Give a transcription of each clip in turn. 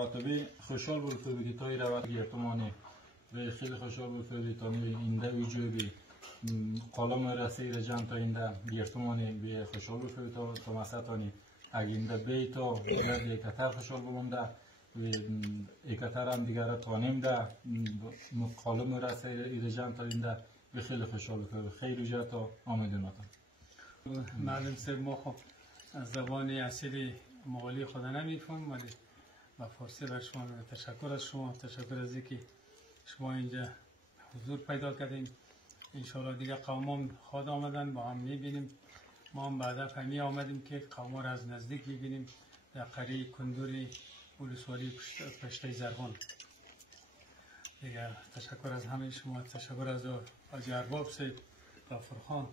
راتبی خوشحال بود که تایی رواد گرتمانی و خیلی خوشحال بود که تانی اینده ویجوبی قلم رسید جان تا اینده گرتمانی به خوشحال بود که تا مساتانی اگه اینده بیتا دیگه کتر خوشحال بودم و ایکتر هم دیگر تانیم ده قلم رسید جان تا اینده به خیلی خوشحال بود خیلی جات آمدیم معلم سر ما خب از زبان اصیلی مغولی خدا نمیفهم ولی با فارسی بر شما تشکر از شما، تشکر از اینکه شما اینجا حضور پیدا کردین. انشاءالله دیگه قومان خود آمدن با هم میبینیم. ما هم بعدا فهمی آمدیم که قوما را از نزدیک ببینیم در قریه کندوری ولسوالی پشته زرغون. دیگه تشکر از همه شما، تشکر از حاجی ارباب صاحب غفور خان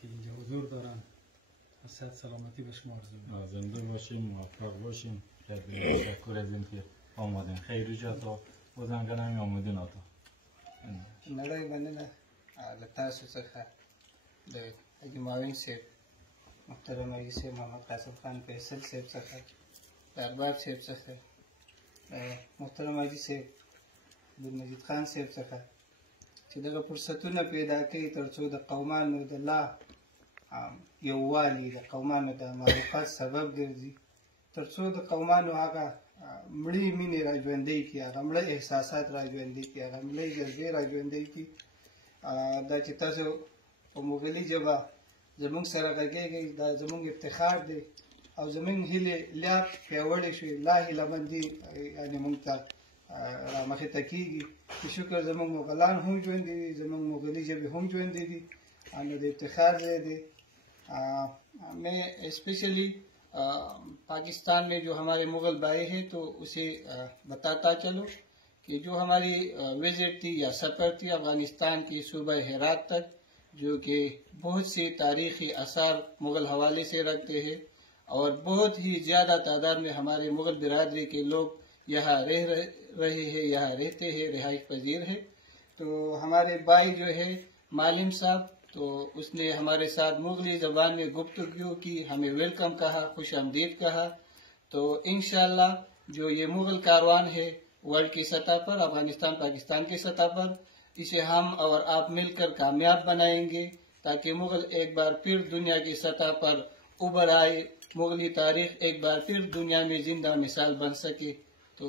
که اینجا حضور دارن. صحت سلامتی به شما آرزو می‌کنم. زنده باشیم، موفق باشیم. تشکر از اینکه آمدین. خیر جاتا بازنگان همی آمدین آتا. نړۍ مننه له تاسو څخه د حاجي معاون صاحب محترم حاجي صاحب محمد قاسم خان فیصل صاحب څخه د ارباب صاحب څخه محترم حاجي صاحب عبدالمجید خان صاحب څخه چې دغه فرصتونه پیدا کوي تر څو د قومانو د الله یووالي د قومانو د معرفت سبب ګرځي تر څو د قومانو هغه مړی مینې را ژوندۍ کړي هغه مړه احساسات را ژوندۍ کړي هغه مړې جذبې را ژوندۍ کړي دا چې تاسو په مغلي ژبه زموږ سره غږېږئ دا زموږ افتخار دی او زموږ هیلې لا پیاوړې شوې لا هیلهمندي یعنې موږ ته رامخې ته کېږي چې شکر زموږ مغلان هم ژوندي دي زموږ مغلي ژبې هم ژوندي دي نو د افتخار ځای دی میں اسپیشلی पाकिस्तान में जो हमारे मुग़ल भाई हैं तो उसे बताता चलो कि जो हमारी विज़िट थी या सफ़र थी अफ़गानिस्तान की सूबा हेरात तक जो कि बहुत से तारीख़ी आसार मुग़ल हवाले से रखते हैं और बहुत ही ज़्यादा तादाद में हमारे मुग़ल बिरादरी के लोग यहाँ रह रहे हैं यहाँ रहते हैं रिहाइश पजीर है। तो हमारे भाई जो है मालिम साहब तो उसने हमारे साथ मुग़ली ज़बान में गुफ्तगू की हमें वेलकम कहा खुश आमदीद कहा। तो इंशाअल्लाह जो ये मुग़ल कारवान है वर्ल्ड की सतह पर अफ़गानिस्तान पाकिस्तान की सतह पर इसे हम और आप मिलकर कामयाब बनाएंगे ताकि मुग़ल एक बार फिर दुनिया की सतह पर उभर आए मुग़ली तारीख़ एक बार फिर दुनिया में ज़िंदा मिसाल बन सके। तो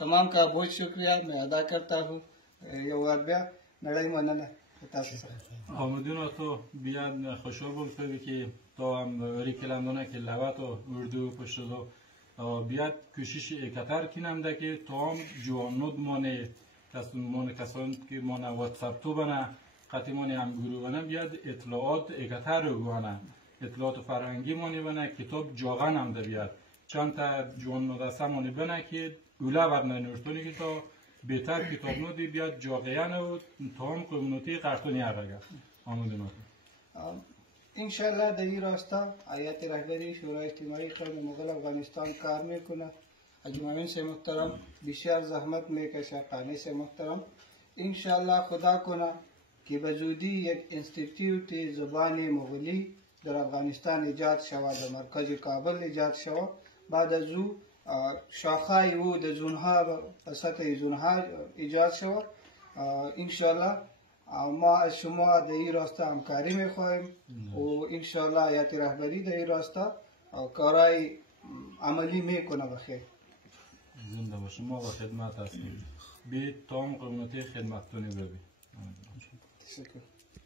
तमाम का बहुत शुक्रिया मैं अदा करता हूँ। नड़ाई मनना آمدین تو بیاد خوشحال بود که تا وری کلمدونه که لغت و اردو پشت دو بیاد کوشش اکتر کنم ده که تا هم جوانود مانه کسان که مانه واتساپ تو بنا قطعی مانه هم گروه بنا بیاد اطلاعات اکتر رو بنا اطلاعات فرهنگی مانه بنا کتاب جاغن هم ده بیاد چند تا جوانود هسته مانه بنا که اوله برنه نورتونی که تا بهتر کتاب نودی بیاد جاقیان و تمام کمیونیتی قرطونی هرگاه آمدیم انشاءالله در این راستا آیات رهبری شورای اجتماعی قوم مغل افغانستان کار میکنه حاجی معاون سے محترم بسیار زحمت میکشه قانی سے محترم انشاءالله خدا کنه که بزودی یک انستیتیوت زبان مغلی در افغانستان ایجاد شود در مرکز کابل ایجاد شود بعد از او شاخهای او در زونها به سطح زونها ایجاد شود انشاءالله ما از شما در این راستا همکاری میخواهیم و انشاءالله آیات رهبری در این راستا کارهای عملی میکنه بخیر. زنده باشیم ما با خدمت هستیم. بی تمام کمیونیتی خدمتتونی ببین. تشکر.